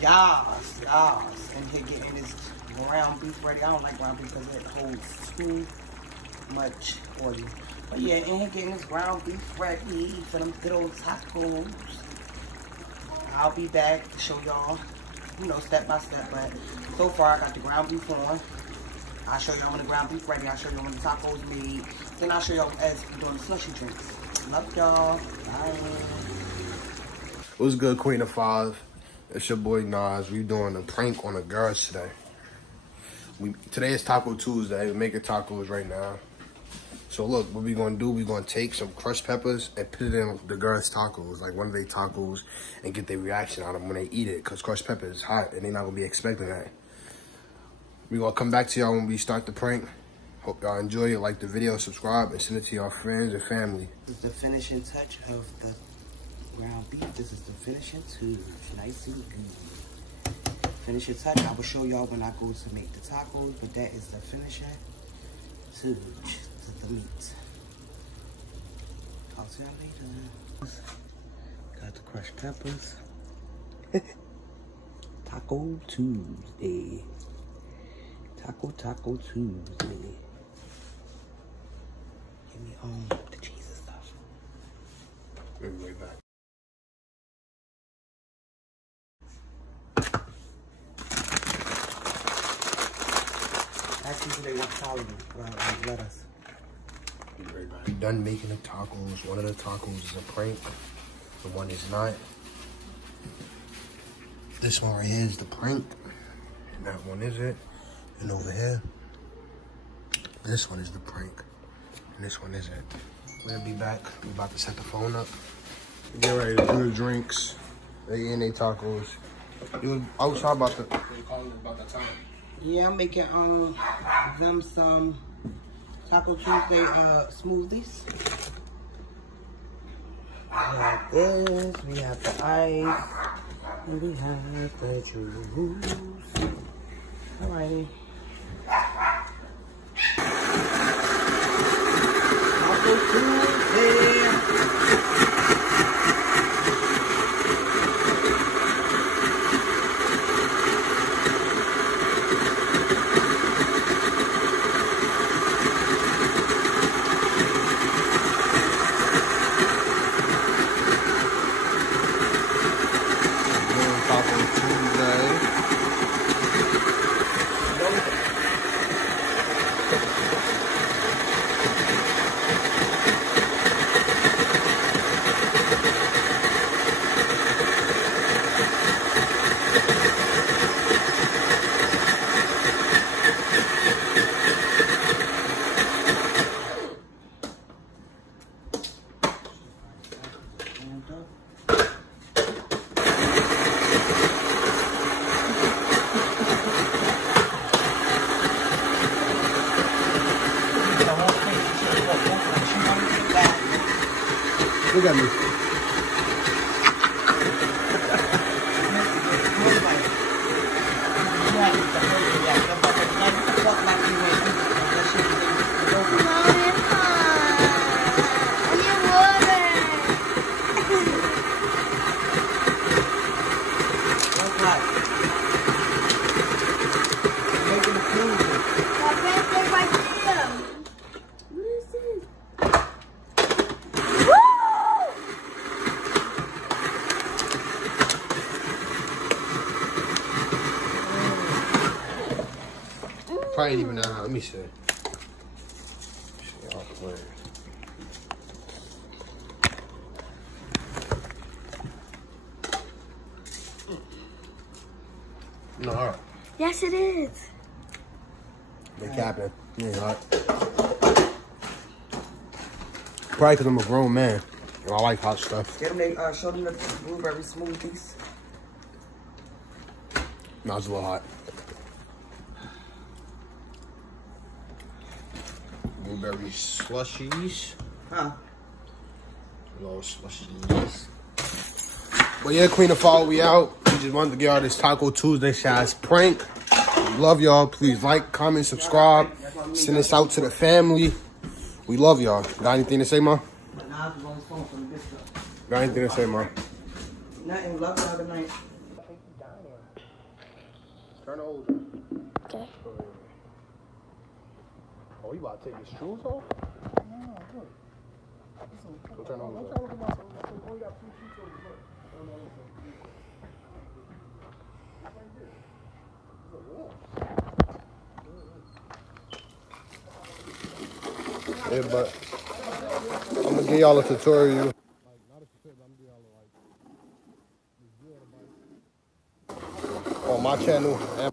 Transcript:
Yas. And here getting this ground beef ready. I don't like ground beef because it holds too much oil. But yeah, and here getting this ground beef ready for them good old tacos. I'll be back to show y'all, you know, step by step. But so far, I got the ground beef on. I'll show y'all when the ground beef ready. I'll show y'all when the tacos made. Then I'll show y'all as we're doing the slushy drinks. Love y'all. Bye. What's good, Queen of Five? It's your boy Nas. We doing a prank on the girls today. Today is Taco Tuesday. We're making tacos right now. So look, what we gonna do, we gonna take some crushed peppers and put it in the girls' tacos, like one of their tacos, and get their reaction on them when they eat it, because crushed pepper is hot and they're not gonna be expecting that. We gonna come back to y'all when we start the prank. Hope y'all enjoy it, like the video, subscribe, and send it to y'all friends and family. This is the finishing touch of the ground beef. This is the finishing touch, nice and good. Finishing touch, I will show y'all when I go to make the tacos, but that is the finishing touch to the meat. Talk to y'all later. Got the crushed peppers. Taco Tuesday. Taco Tuesday. Give me the cheese and stuff. We'll be right back. Actually, they want salad. Let us. We done making the tacos. One of the tacos is a prank. The one is not. This one right here is the prank. And that one is it. And over here, this one is the prank. And this one isn't. We'll be back. We're about to set the phone up. Get ready to do the drinks. They eating their tacos. You outside about the... You calling it about that time? Yeah, I'm making them some Taco Tuesday smoothies. We have this, we have the ice, and we have the juice. Alrighty. Taco Tuesday. Look at me. Probably ain't even that. Let me see. No, all right. Yes, it is. They capping. You ain't hot. Probably because I'm a grown man. And I like hot stuff. Get them, show them the blueberry smoothies. No, it's a little hot. Blueberry slushies. Huh? Little slushies. But yeah, Queen of Fall, we out. We just wanted to get y'all this Taco Tuesday shots prank. Love y'all. Please like, comment, subscribe. Send this out to the family. We love y'all. Got anything to say, Ma? Got anything to say, Ma? Nothing. Love y'all. Good night. Turn the hose on. Okay. Oh, you about to take your shoes off? No, look. Go turn the hose on. I'm trying to look at myself. I only got 2 sheets over. Look. Yeah, but I'm gonna give y'all a tutorial. On my channel and